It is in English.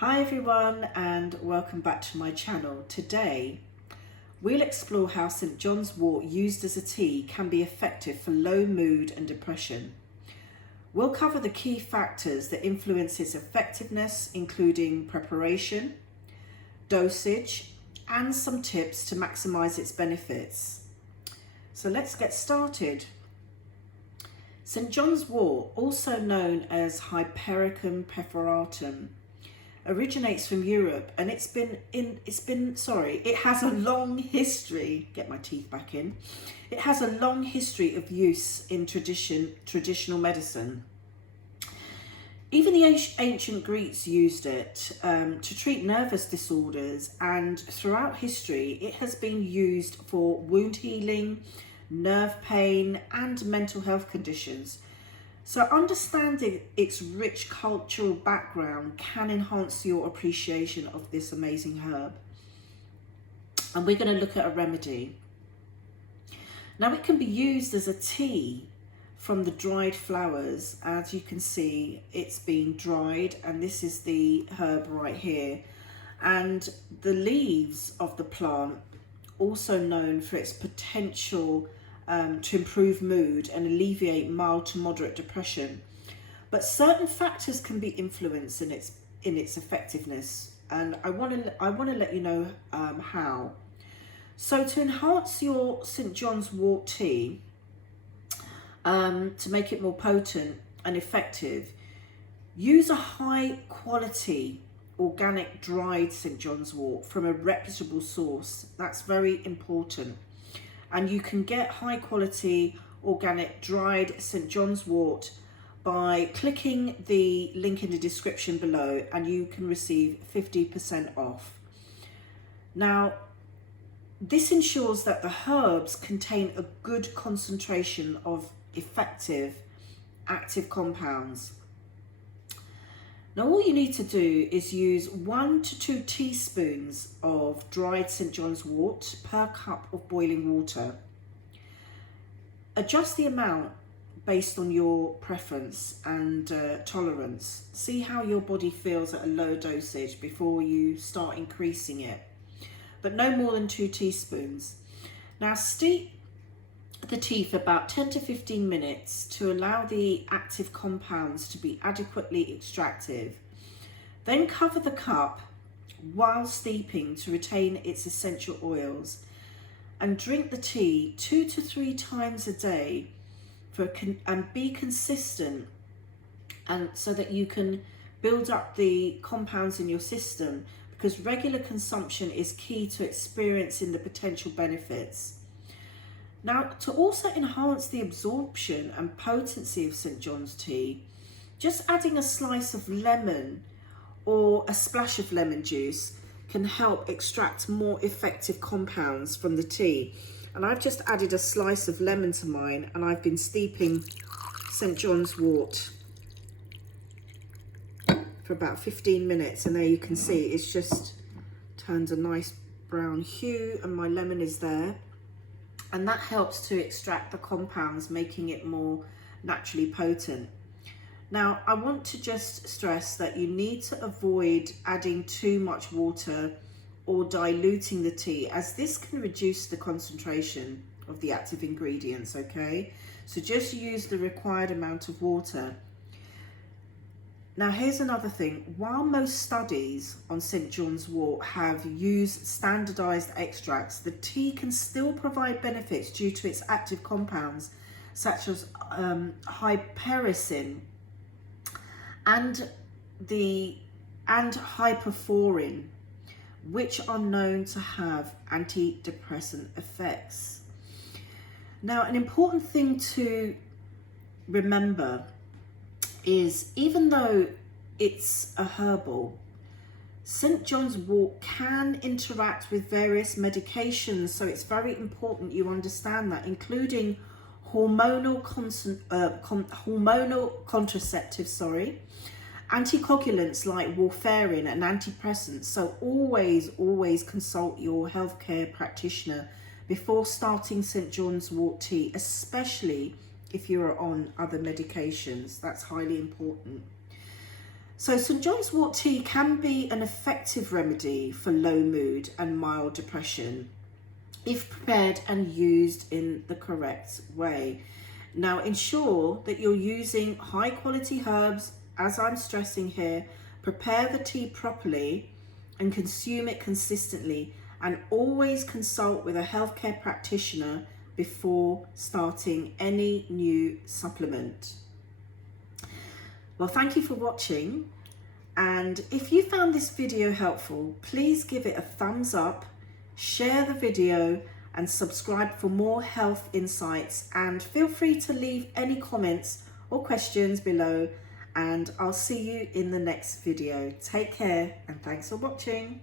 Hi everyone and welcome back to my channel. Today we'll explore how St John's wort used as a tea can be effective for low mood and depression. We'll cover the key factors that influence its effectiveness, including preparation, dosage, and some tips to maximise its benefits. So let's get started. St John's wort, also known as Hypericum peforatum, originates from Europe, and it has a long history. Get my teeth back in. It has a long history of use in traditional medicine. Even the ancient Greeks used it to treat nervous disorders, and throughout history it has been used for wound healing, nerve pain, and mental health conditions. So understanding its rich cultural background can enhance your appreciation of this amazing herb. And we're going to look at a remedy. Now it can be used as a tea from the dried flowers. As you can see, it's been dried, and this is the herb right here. And the leaves of the plant, also known for its potential to improve mood and alleviate mild to moderate depression, but certain factors can be influenced in its effectiveness, and I want to let you know how. So to enhance your St John's wort tea, to make it more potent and effective, use a high quality organic dried St John's wort from a reputable source. That's very important. And you can get high quality organic dried St John's wort by clicking the link in the description below, and you can receive 50% off. Now, this ensures that the herbs contain a good concentration of effective active compounds. Now all you need to do is use 1 to 2 teaspoons of dried St John's wort per cup of boiling water. Adjust the amount based on your preference and tolerance. See how your body feels at a low dosage before you start increasing it, but no more than 2 teaspoons. Now steep the tea for about 10 to 15 minutes to allow the active compounds to be adequately extracted. Then cover the cup while steeping to retain its essential oils, and drink the tea 2 to 3 times a day and be consistent, and so that you can build up the compounds in your system, because regular consumption is key to experiencing the potential benefits. Now, to also enhance the absorption and potency of St John's tea, just adding a slice of lemon or a splash of lemon juice can help extract more effective compounds from the tea. And I've just added a slice of lemon to mine, and I've been steeping St John's wort for about 15 minutes, and there you can see it's just turned a nice brown hue, and my lemon is there. And that helps to extract the compounds, making it more naturally potent. Now, I want to just stress that you need to avoid adding too much water or diluting the tea, as this can reduce the concentration of the active ingredients, okay? So just use the required amount of water. Now, here's another thing. While most studies on St John's wort have used standardized extracts, the tea can still provide benefits due to its active compounds, such as hypericin and hyperforin, which are known to have antidepressant effects. Now, an important thing to remember is, even though it's a herbal, St John's wort can interact with various medications, so it's very important you understand that, including hormonal contraceptives, anticoagulants like warfarin, and antidepressants. So always consult your healthcare practitioner before starting St John's wort tea, especially if you are on other medications. That's highly important. So St John's wort tea can be an effective remedy for low mood and mild depression if prepared and used in the correct way. Now ensure that you're using high quality herbs, as I'm stressing here. Prepare the tea properly and consume it consistently, and always consult with a healthcare practitioner before starting any new supplement. Well, thank you for watching, and if you found this video helpful, please give it a thumbs up, share the video and subscribe for more health insights, and feel free to leave any comments or questions below, and I'll see you in the next video. Take care and thanks for watching.